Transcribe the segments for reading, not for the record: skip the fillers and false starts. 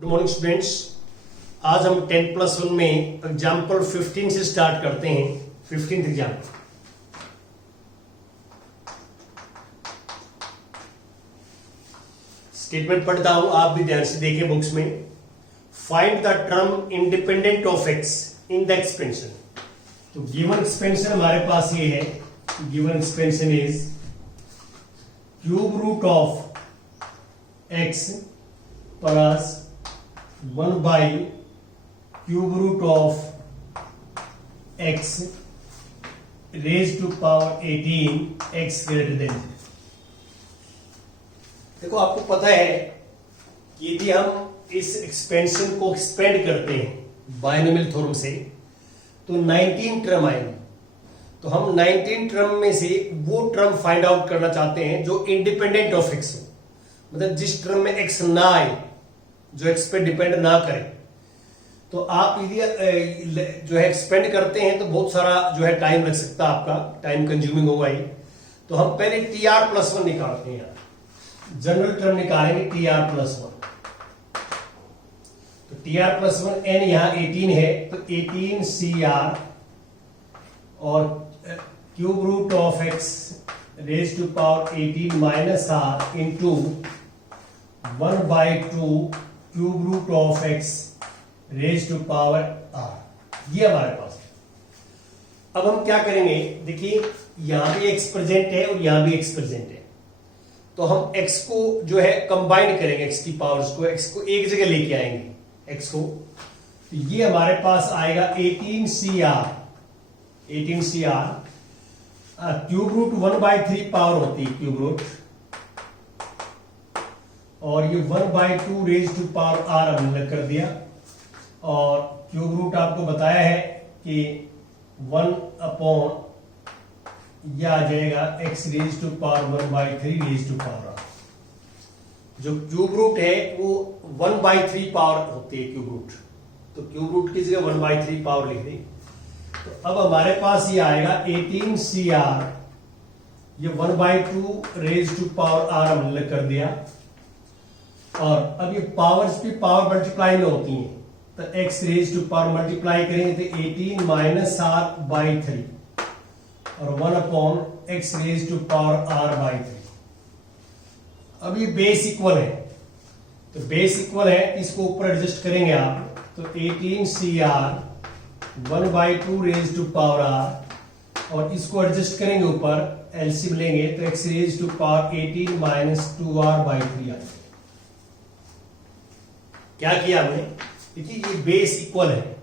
Good morning students. आज हम 10+1 में एग्जाम्पल 15 से स्टार्ट करते हैं। 15th example. स्टेटमेंट पढ़ता हूं, आप भी ध्यान से देखें बुक्स में। Find the term independent of x in the expansion. तो गिवन एक्सपेंशन हमारे पास ये है। Given expansion is cube root of x plus 1 by cube root of x raised to power 18 x greater than। देखो, आपको पता है कि यदि हम इस एक्सपेंशन को एक्सपेंड करते हैं बायनोमियल थ्योरम से तो 19 टर्म आएंगे। तो हम 19 टर्म में से वो टर्म फाइंड आउट करना चाहते हैं जो इंडिपेंडेंट ऑफ एक्स हो, मतलब जिस टर्म में एक्स ना आए, जो एक्स पे डिपेंड ना करे। तो आप यदि जो है एक्सपेंड करते हैं तो बहुत सारा जो है टाइम लग सकता है, आपका टाइम कंज्यूमिंग होगा ही। तो हम पहले TR+1 निकालते हैं। जनरल टर्म निकालेंगे TR+1। तो TR+1 n यहां 18 है, तो 18 CR और cube root of x raise to power 18 minus R into 1/2 cube root of x raise to power r। ये हमारे पास है। अब हम क्या करेंगे, देखिए यहां भी x प्रेजेंट है और यहां भी x प्रेजेंट है। तो हम x को जो है कंबाइन करेंगे, x की पावर्स को, x को एक जगह लेके आएंगे x को। तो ये हमारे पास आएगा 18CR क्यूब रूट 1/3 पावर होती है क्यूब रूट, और ये 1/2 रेज टू पावर r हमने कर दिया। और क्यूब रूट आपको बताया है कि 1 अपॉन यह आ जाएगा x raise to power 1/3 raise to power r। जो क्यूब रूट है वो 1/3 पावर होती है क्यूब रूट, तो क्यूब रूट की जगह 1/3 पावर लिख दें। तो अब हमारे पास ये आएगा 18CR, ये 1/2 रेज टू पावर r हमने कर दिया। और अब ये पावर्स भी पावर मल्टीप्लाई में होती हैं, तो x raise to power multiply करेंगे तो 18 माइनस R/3 और 1 upon x raise to power R/3। अब ये बेस इक्वल है, तो बेस इक्वल है, इसको ऊपर एडजस्ट करेंगे आप। तो 18CR 1/2 raise to power R और इसको एडजस्ट करेंगे ऊपर, एलसीएम लेंगे तो x raise to power 18 minus 2R/3 आ जाएगा। क्या किया हमने, देखिए ये बेस इक्वल है,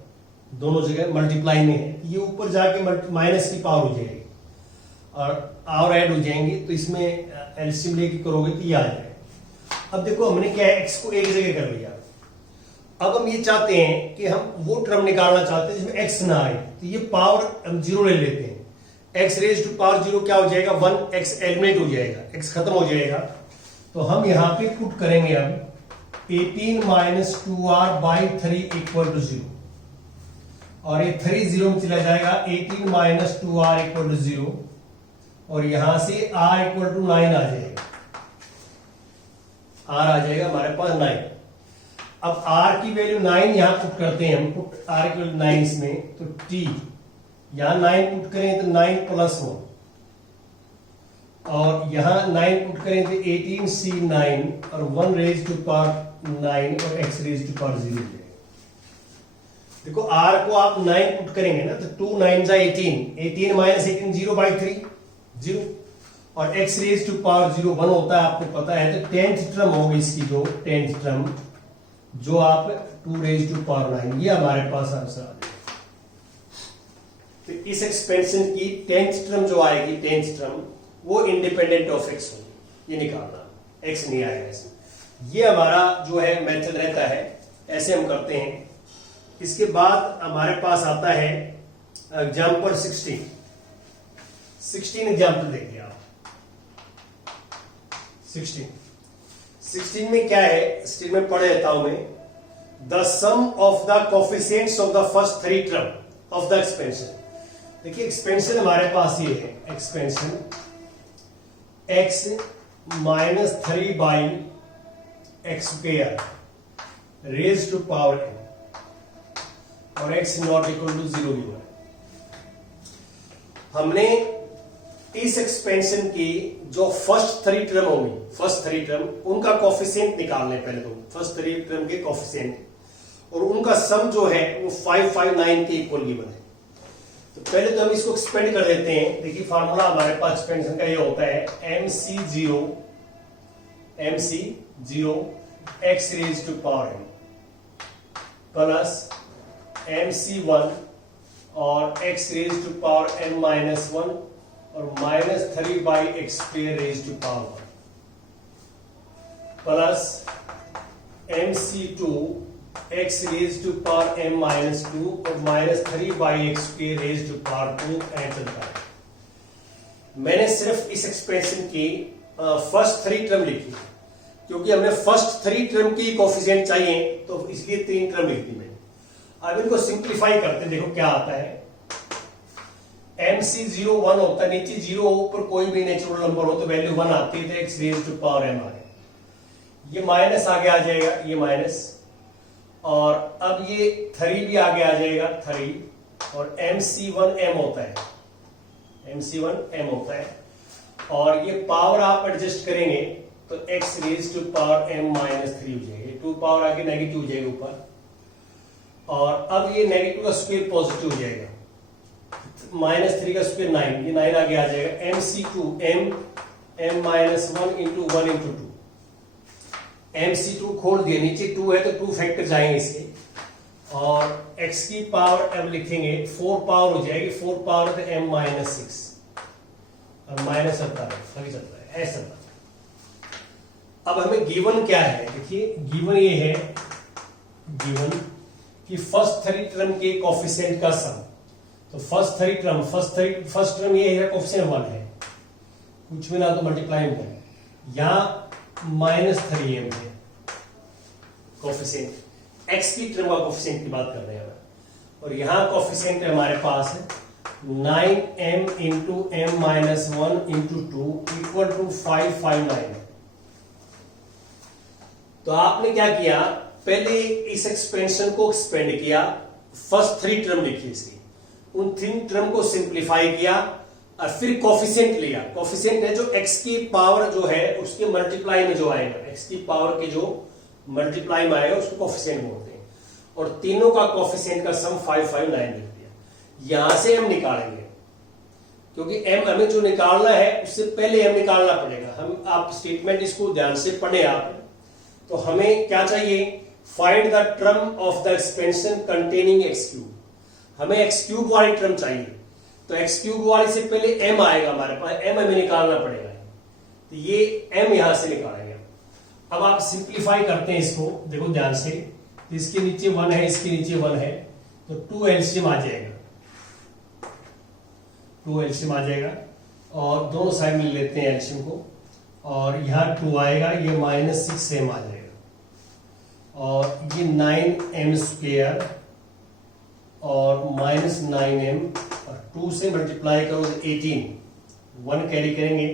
दोनों जगह मल्टीप्लाई में है, ये ऊपर जाके माइनस की पावर हो जाएगी और ऐड हो जाएंगे, तो इसमें एलसीएम लेके करोगे तो ये आ जाएगा। अब देखो हमने क्या है, x को एक जगह कर लिया। अब हम ये चाहते हैं कि हम वो टर्म निकालना चाहते हैं जिसमें x ना आए, तो ये पावर हम 0 ले लेते हैं। x रेज टू पावर 0 क्या हो जाएगा, 1x एलिमिनेट हो जाएगा, x खत्म हो जाएगा। तो हम यहां पे पुट करेंगे अब 18 माइनस 2R/3 इक्वल टू 0, और ये 3 0 में चला जाएगा। 18 माइनस 2R इक्वल टू 0, और यहां से R इक्वल टू 9 आ जाएगा। R आ जाएगा हमारे पास 9। अब R की वैल्यू 9 यहां पुट करते हैं हम, पुट R इक्वल 9 इसमें, तो T यहां 9 पुट करें तो 9 + 1, और यहां 9 पुट करें तो 18C9 और 1 रेज टू पावर 9 और x रेज टू पावर 0 जाएगा। देखो r को आप 9 पुट करेंगे ना, तो 2 9 जा 18 माइनस 18 0/3 0, और x रेज टू पावर 0 1 होता है, आपको पता है। तो 10th टर्म होगी इसकी, जो 10th टर्म जो आप 2 रेज टू पावर 9, ये हमारे पास आंसर आ जाएगा। तो इस एक्सपेंशन की 10th टर्म जो आएगी, 10th टर्म वो इंडिपेंडेंट ऑफ एक्स होगी, ये निकालना, एक्स नहीं आएगा इसमें। ये हमारा जो है मेथड रहता है, ऐसे हम करते हैं। इसके बाद हमारे पास आता है एग्जाम्पल 16 एग्जाम्पल देखिए आप। 16 में क्या है, स्टेटमेंट पढ़ लेता हूं मैं। The sum of the coefficients of the first 3 term of the expansion. देखिए एक्सपेंशन हमारे पास ये है, expansion x -3 by x square raise to power n और x not equal to 0 given है। हमने इस एक्सपेंशन की जो फर्स्ट थ्री टर्म होंगी, फर्स्ट थ्री टर्म उनका कोफिशिएंट निकालने पहले तो फर्स्ट थ्री टर्म के कोफिशिएंट और उनका सम जो है वो 559 के इक्वल गिवन है। तो पहले तो हम इसको एक्सपेंड कर देते हैं। देखिए फार्मूला हमारे पास एक्सपेंशन का ये होता है MC0 x raise to power n plus MC1 और x raise to power n minus 1 और minus 3 by x square raise to power 1 plus MC2 x raise to power m minus 2 और minus 3 by x square raise to power 2 add चलता है। मैंने सिर्फ इस expression की first three term लिखी क्योंकि हमें फर्स्ट थ्री टर्म की कोफिशिएंट चाहिए तो इसलिए तीन टर्म लिखी मैंने। अब इनको सिंप्लीफाई करते हैं, देखो क्या आता है। MC0 1 होता है, नीचे 0 ऊपर कोई भी नेचुरल नंबर हो तो वैल्यू 1 आती है, तो x raise to power m आ गया। ये माइनस आगे आ जाएगा, ये माइनस, और अब ये 3 भी आगे आ जाएगा 3 और MC1 m होता है, MC1 m होता है और ये पावर आप एडजस्ट करेंगे तो x raise to power m minus 3 हो जाएगा। 2 पावर आगे नेगेटिव हो जाएगा ऊपर और अब ये नेगेटिव का स्क्वायर पॉजिटिव हो जाएगा, माइनस 3 का स्क्वायर 9, ये 9 आगे आ जाएगा। MC2 m minus 1 into 1 into 2, MC2 खोल दिए, नीचे 2 है तो 2 फैक्टर जाएंगे इसके और x की पावर अब लिखेंगे 4 पावर हो जाएगी, 4 पावर तो m माइनस 6 और माइनस चलता है, सभी चलता है, ऐसा चलता है। अब हमें गिवन क्या है, देखिए गिवन ये है, गिवन कि फर्स्ट थ्री टर्म के कोफिशिएंट का सम। तो फर्स्ट टर्म ये है, कोफिशिएंट 1 है, कुछ भी ना तो मल्टीप्लाई में है, यहां माइनस 3m है कोफिशिएंट, x की टर्म का कोफिशिएंट की बात कर रहे हैं और यहां कोफिशिएंट हमारे पास है 9m into m minus 1 into 2 equal to 559। तो आपने क्या किया, पहले इस एक्सपेंशन को एक्सपेंड किया, फर्स्ट थ्री टर्म लिखी इसकी, उन तीन टर्म को सिंप्लीफाई किया और फिर कोफिशिएंट लिया। कोफिशिएंट है जो x की पावर जो है उसके मल्टीप्लाई में जो आएगा, x की पावर के जो मल्टीप्लाई में आएगा उसको कोफिशिएंट बोलते हैं और तीनों का कोफिशिएंट का सम 559 लिख दिया। यहां से हम निकालेंगे क्योंकि m हमें जो निकालना है उससे पहले m निकालना पड़ेगा। हम आप स्टेटमेंट इसको ध्यान से पढ़े आप, तो हमें क्या चाहिए, find the term of the expansion containing x cube. हमें x क्यूब वाली टर्म चाहिए, तो x क्यूब वाली से पहले m आएगा हमारे पास, m हमें निकालना पड़ेगा, तो ये m यहां से निकालेंगे। अब आप सिंप्लीफाई करते हैं इसको, देखो ध्यान से, तो इसके नीचे 1 है, इसके नीचे 1 है, तो 2 एलसीएम आ जाएगा, 2 एलसीएम आ जाएगा और दोनों साइड में लेते हैं एलसीएम को और यहाँ 2 आएगा, ये माइनस 6m आ जाएगा और ये 9m स्क्वायर और माइनस 9m और 2 से मल्टीप्लाई करो 18, 1 कैरी करेंगे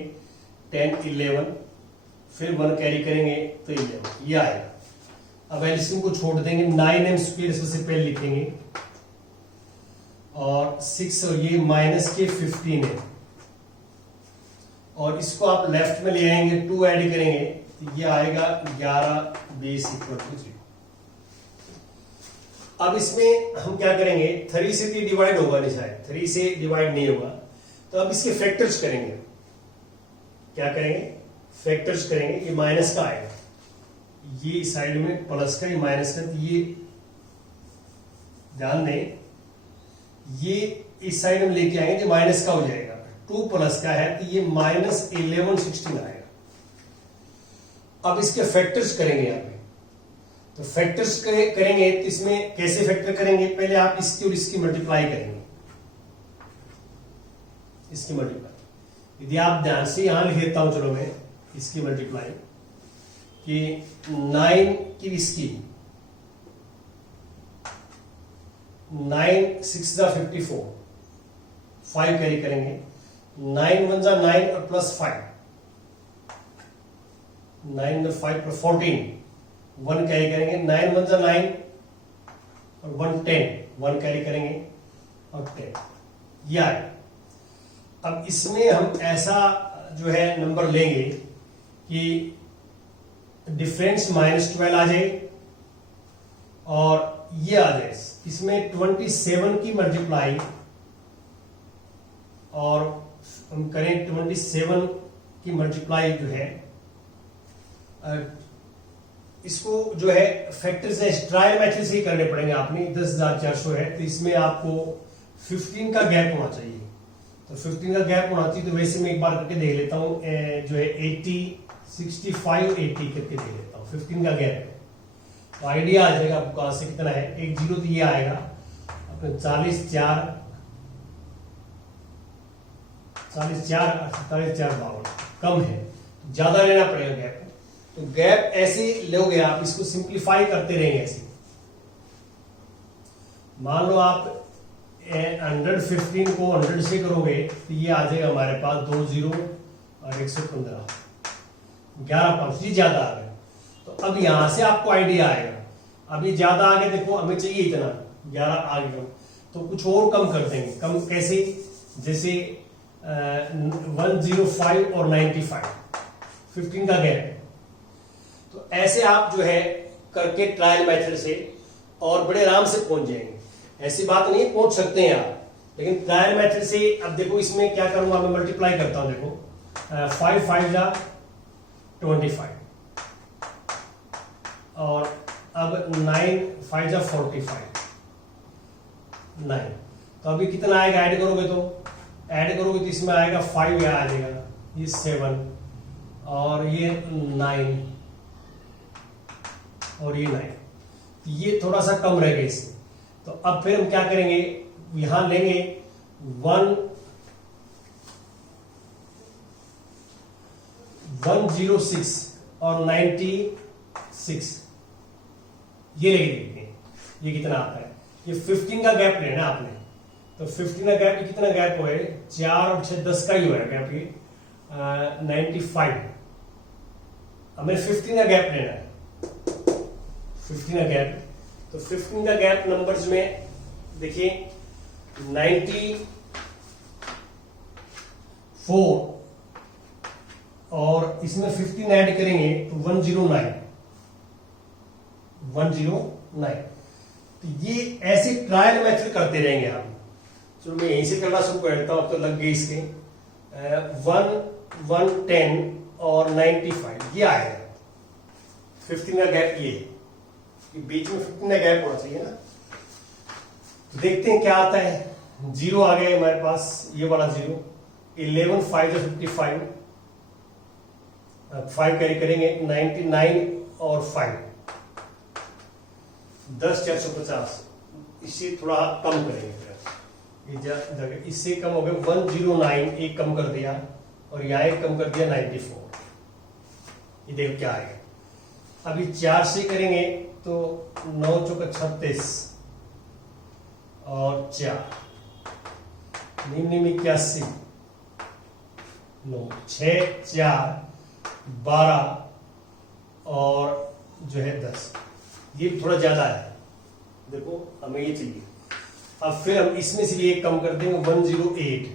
10 11, फिर 1 कैरी करेंगे तो 11, ये आएगा। अब एलसीएम को छोड़ देंगे, 9m स्क्वायर सबसे पहले लिखेंगे और 6 और ये माइनस के 15 है और इसको आप लेफ्ट में ले आएंगे, 2 ऐड करेंगे तो ये आएगा 11 20 इक्वल टू 0। अब इसमें हम क्या करेंगे, 3 से 3 डिवाइड होगा नहीं, शायद 3 से डिवाइड नहीं होगा, तो अब इसके फैक्टर्स करेंगे। क्या करेंगे, फैक्टर्स करेंगे। ये माइनस का आएगा, ये साइड में प्लस का, ये माइनस का, तो ये ध्यान दें, ये इस साइड में लेके आएंगे तो माइनस का हो जाएगा, 2 प्लस का है तो ये माइनस 1116 आएगा। अब इसके फैक्टर्स करेंगे यहाँ पे, तो फैक्टर्स करेंगे तो इसमें कैसे फैक्टर करेंगे, पहले आप इसकी और इसकी मल्टीप्लाई करेंगे, इसकी मल्टीप्लाई। यदि आप ध्यान से यहां लिख देता हूं, चलो मैं इसकी मल्टीप्लाई कि 9 की इसकी 9 6 54, 5 कैरी करेंगे, 9 1 9 और प्लस 5, 9 5 14, 1 कैरी करेंगे, 9 1 9 और 1 10, 1 कैरी करेंगे और 10, ये आए। अब इसमें हम ऐसा जो है नंबर लेंगे कि डिफरेंस -12 आ जाए और ये आ जाए। इसमें 27 की मल्टीप्लाई और हम करें 27 की मल्टीप्लाई जो है इसको जो है फैक्टर से ट्रायल मेथड से ही करने पड़ेंगे। आपने 10,400 है तो इसमें आपको 15 का गैप होना चाहिए। तो 15 का गैप होना चाहिए। तो वैसे मैं एक बार करके देख लेता हूँ, जो है 80 65 80 करके देख लेता हूँ। 15 का गैप है तो आइडिया आ जाएगा आपको कहां से कितना है। एक जीरो तो ये आएगा अपने 40 4 48 4 52 कम है, ज्यादा लेना पड़ेगा गैप। तो गैप ऐसे लोगे आप, इसको सिंप्लीफाई करते रहेंगे ऐसे। मान लो आप 115 को 100 से करोगे तो ये आ जाएगा हमारे पास 2 0 और 115, 11 5, ये ज्यादा आ गया। तो अब यहां से आपको आइडिया आएगा। अब ये ज्यादा आगे देखो, हमें चाहिए इतना 11 आ गया तो कुछ और कम कर देंगे। कम कैसे? जैसे 105 और 95, 15 का गैप। तो ऐसे आप जो है करके ट्रायल मेथड से और बड़े आराम से पहुंच जाएंगे। ऐसी बात नहीं, पहुंच सकते हैं आप, लेकिन ट्रायल मेथड से। अब देखो इसमें क्या करूंगा, मैं मल्टीप्लाई करता हूं। देखो 5 5 जा 25 और अब 9 5 जा 45 9। तो अभी कितना आएगा? ऐड करोगे तो इसमें आएगा 5, यहां आ जाएगा, ये 7 और ये 9 और ये 9। ये थोड़ा सा कम रहेगा इससे। तो अब फिर हम क्या करेंगे, यहां लेंगे 106 और 96, ये लेके देखते हैं ये कितना आता है। ये 15 का गैप लेना आपने। तो 15 का गैप, कितना गैप हो, 4 और 6 10 का ही हो गैप, ये 95। हमें 15 का गैप लेना है, 15 का गैप। तो 15 का गैप नंबर्स में देखिए 94 और इसमें 15 ऐड करेंगे तो 109। तो ये ऐसे ट्रायल मेथड करते रहेंगे हम। चलो मैं यहीं से करना शुरू करता हूं। अब तो लग गए इसके 110 और 95, ये आएगा 15 का गैप। ये बीच में 15 का गैप होना चाहिए ना। तो देखते हैं क्या आता है। 0 आ गया हमारे पास, ये वाला 0। 11 5 55, 5 कैरी करेंगे, 99 और 5 10 450। इससे थोड़ा कम करेंगे, जगह इससे कम हो गया 109, एक कम कर दिया और यहाँ एक कम कर दिया 94। ये देखो क्या आएगा। अभी 4 से करेंगे तो 9 चौका 36 और 4 81, 9 6 4 12 और जो है 10। ये थोड़ा ज्यादा है, देखो हमें ये चाहिए। अब फिर हम इसमें से भी एक कम कर देंगे 108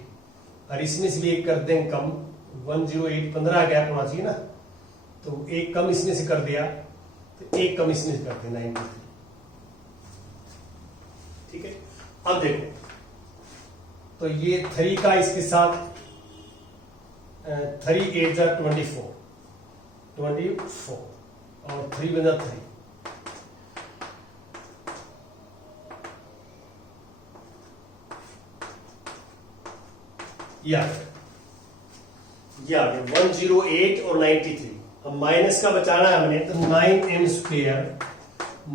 और इसमें से भी एक कर देंगे कम 108। 15 गैप होना चाहिए ना, तो एक कम इसमें से कर दिया तो एक कम इसमें से कर देना 93। ठीक है। अब देखो तो ये 3 का इसके साथ 3 8 जा 24 और 3 बन जा 3। ये आ गया 108 और 93। अब माइनस का बचाना है हमने, तो 9m²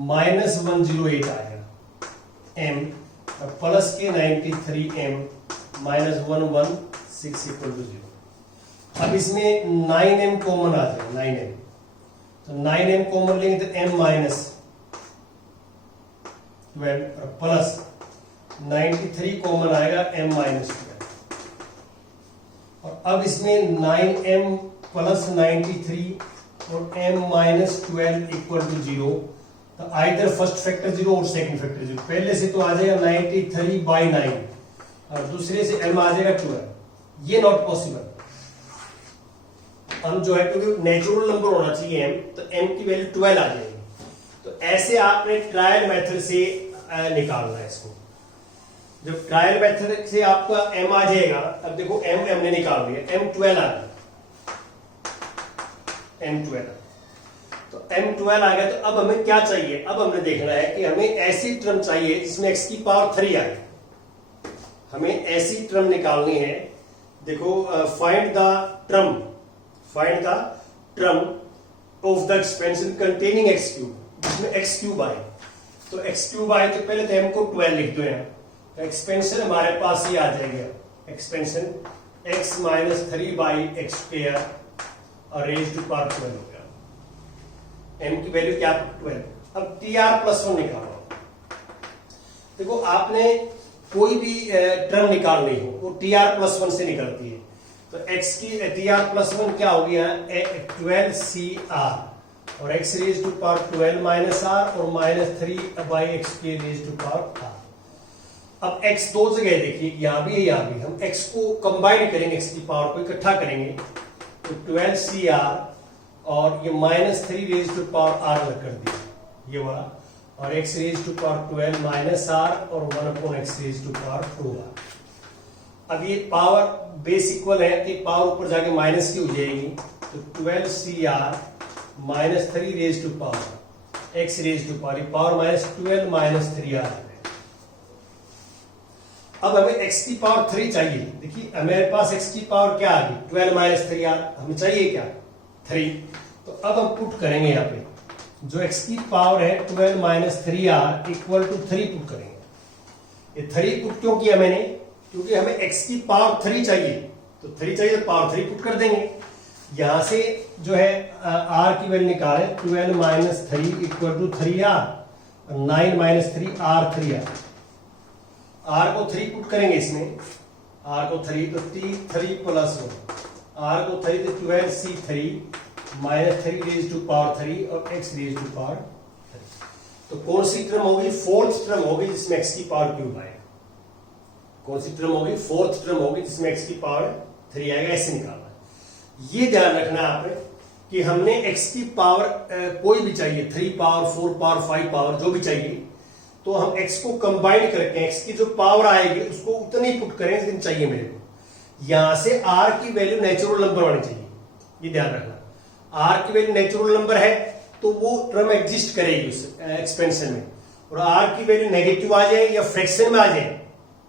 माइनस 108 आएगा m और प्लस के 93m माइनस 116 इक्वल टू 0। अब इसमें 9m कॉमन आ जाएगा, 9m। तो 9m कॉमन लेंगे तो m माइनस 12 और प्लस 93 कॉमन आएगा m माइनस 12। और अब इसमें 9m प्लस 93 और m-12 इक्वल टू 0, तो आइदर फर्स्ट फैक्टर 0 और सेकंड फैक्टर 0। पहले से तो आ जाएगा 93/9 और दूसरे से m आ जाएगा 12। ये नॉट पॉसिबल। हम जो है क्योंकि नेचुरल नंबर होना चाहिए m, तो m की वैल्यू 12 आ जाएगी। तो ऐसे आपने ट्रायल मेथड से निकालना है इसको। जब ट्रायल मेथड से आपका m आ जाएगा, अब देखो m हमने निकाल दिया, m12 आ गया, m12। तो m12 आ गया, तो अब हमें क्या चाहिए? अब हमने देखना है कि हमें ऐसी टर्म चाहिए जिसमें x की पावर 3 आए। हमें ऐसी टर्म निकालनी है। देखो, find the term of the expansion containing x cube, जिसमें x क्यूब आए। तो x क्यूब आए तो पहले तो m को 12 लिख दो यहाँ। तो एक्सपेंशन हमारे पास ये आ जाएगा, एक्सपेंशन x माइनस 3/x² और रेज टू पावर 12 हो गया। m की वैल्यू क्या? 12। अब tr+1 निकालो। देखो, आपने कोई भी टर्म निकालनी हो वो tr+1 से निकलती है। तो x की tr+1 क्या हो गया? 12cr और x raise to power 12 minus r और minus 3/x² raise to power r। अब x दो जगह देखिए, यहां भी है यहां भी। हम x को कंबाइन करेंगे, x की पावर को इकट्ठा करेंगे, तो 12cr और ये minus 3 raise to power r अलग कर दिया ये वाला, और x raise to power 12 minus r और 1/x raise to power 2r। अब ये पावर बेस इक्वल है तो पावर ऊपर जाके माइनस की हो जाएगी, तो 12cr minus 3 raise to power x raise to power minus 12 minus 3r। अब हमें x की पावर 3 चाहिए। देखिए, मेरे पास x की पावर क्या आ गई? 12 माइनस 3r। हमें चाहिए क्या? 3। तो अब हम पुट करेंगे यहाँ पे, जो x की पावर है 12 minus 3r equal to 3 put करेंगे। ये 3 पुट क्यों किया मैंने? क्योंकि हमें x की पावर 3 चाहिए, तो 3 चाहिए तो पावर 3 पुट कर देंगे। यहां से जो है r की वैल्यू निकाले, 12 minus 3 equal to 3r, 9 minus 3 r3r। r को 3 पुट करेंगे इसमें, r को 3 तो t3+1, r को 3 तो 12c3 minus 3 raise to power 3 और x रेज टू पावर 3। तो कौन सी टर्म होगी? फोर्थ टर्म होगी जिसमें x की पावर क्यूब आएगा। कौन सी टर्म होगी? फोर्थ टर्म होगी जिसमें x की पावर 3 आएगा। ऐसे निकालना है। ये ध्यान रखना है आपने कि हमने x की पावर कोई भी चाहिए, 3 पावर 4 पावर 5 पावर जो भी चाहिए, तो हम x को कंबाइन करके x की जो पावर आएगी उसको उतनी पुट करें जितनी चाहिए मेरे को। यहां से r की वैल्यू नेचुरल नंबर होनी चाहिए, ये ध्यान रखना। r की वैल्यू नेचुरल नंबर है तो वो टर्म एग्जिस्ट करेगी उस एक्सपेंशन में, और r की वैल्यू नेगेटिव आ जाए या फ्रैक्शन में आ जाए,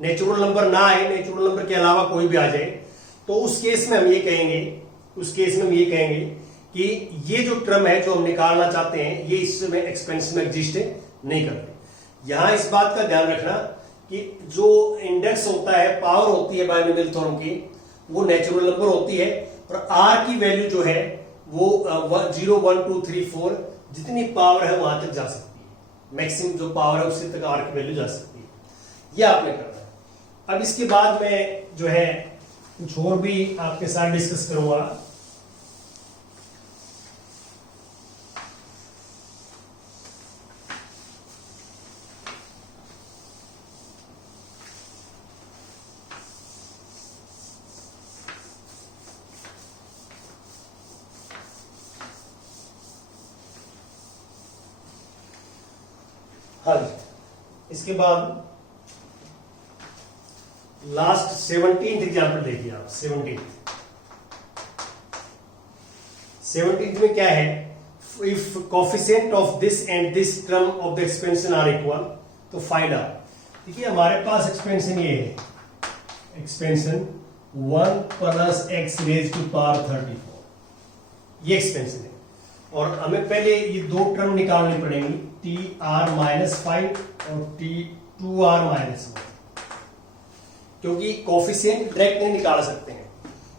नेचुरल नंबर ना आए, नेचुरल नंबर के अलावा कोई भी आ जाए, तो उस केस में हम ये कहेंगे कि ये जो टर्म है जो हम निकालना चाहते हैं ये इसमें एक्सपेंशन में एग्जिस्ट नहीं करते। यहां इस बात का ध्यान रखना कि जो इंडेक्स होता है, पावर होती है बाइनोमियल थ्योरम की, वो नेचुरल नंबर होती है, और r की वैल्यू जो है वो 0 1 2 3 4 जितनी पावर है वहां तक जा सकती है। मैक्सिमम जो पावर है उससे तक r की वैल्यू जा सकती है। ये आपने करना है। अब इसके बाद मैं जो है कुछ और भी आपके साथ डिस्कस करूंगा। हाँ जी, इसके बाद लास्ट 17th एग्जाम्पल देखिए आप। 17th में क्या है? If coefficient of this and this term of the expansion are equal, तो फाइंड आउट। देखिए, हमारे पास एक्सपेंशन ये है, expansion 1 plus x raise to power 34, ये एक्सपेंशन है। और हमें पहले ये दो टर्म निकालनी पड़ेंगी, tr-5 और t2r-1, क्योंकि कोफिशिएंट डायरेक्ट नहीं निकाल सकते हैं।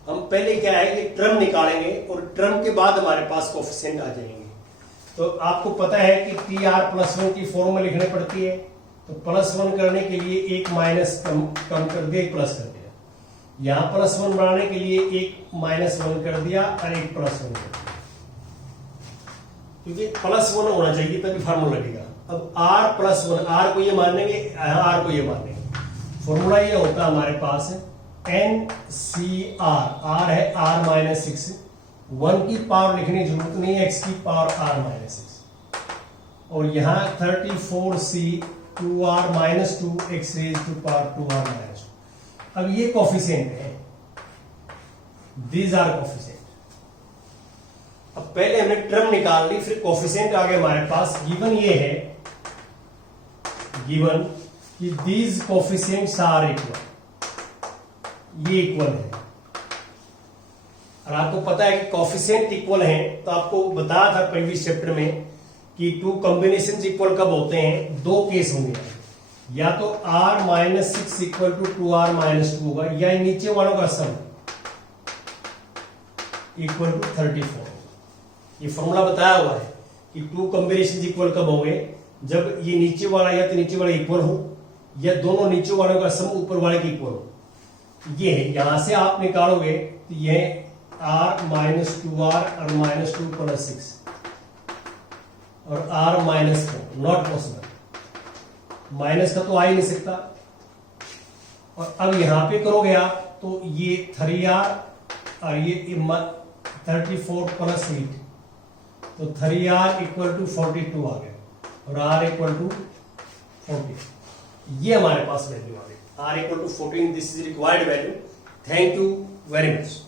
हम पहले क्या है, ये टर्म निकालेंगे और टर्म के बाद हमारे पास कोफिशिएंट आ जाएंगे। तो आपको पता है कि tr+1 की फॉर्मूला लिखनी पड़ती है, तो +1 करने के लिए एक माइनस कम कर दिया, एक प्लस कर दिया। यहां +1 बनाने के लिए एक -1 कर दिया और एक +1 कर दिया। क्योंकि +1 होना चाहिए तभी फार्मूला लगेगा। अब r+1, r को ये मानेंगे, r को ये मानेंगे। फॉर्मूला ये होता है हमारे पास NCr, r है r-6, 1 की पावर लिखने की जरूरत नहीं है, x की पावर r-6, और यहाँ 34c 2r-2 x raise to power 2r-2। अब ये कोफिशिएंट है, दीज आर कोफिशिएंट। अब पहले हमने टर्म निकाल ली, फिर कोफिशिएंट आ गए हमारे पास। गिवन ये है, गिवन कि दीज कोफिशिएंट्स आर इक्वल, ये इक्वल है। और आपको पता है कि कोफिशिएंट इक्वल हैं, तो आपको बताया था प्रीवियस चैप्टर में कि टू कॉम्बिनेशन इक्वल कब होते हैं, दो केस होंगे, या तो r-6 इक्वल टू 2r-2 होगा, या नीचे वालों का सम इक्वल टू 34। ये फॉर्मूला बताया हुआ है कि टू कॉम्बिनेशन इक्वल कब होंगे, जब ये नीचे वाला या तो नीचे वाला इक्वल हो, या दोनों नीचे वालों का सम ऊपर वाले के इक्वल हो। ये है, यहां से आप निकालोगे तो ये r-2r और -2 + 6 और r-4, नॉट पॉसिबल, माइनस का तो आ ही नहीं सकता। और अब यहां पे करोगे आप तो ये 3r और ये 34 + 8, तो 3r = 42 आ गया, और r = 40। ये हमारे पास वैल्यू आ गई, r = 14। This is required value. Thank you very much.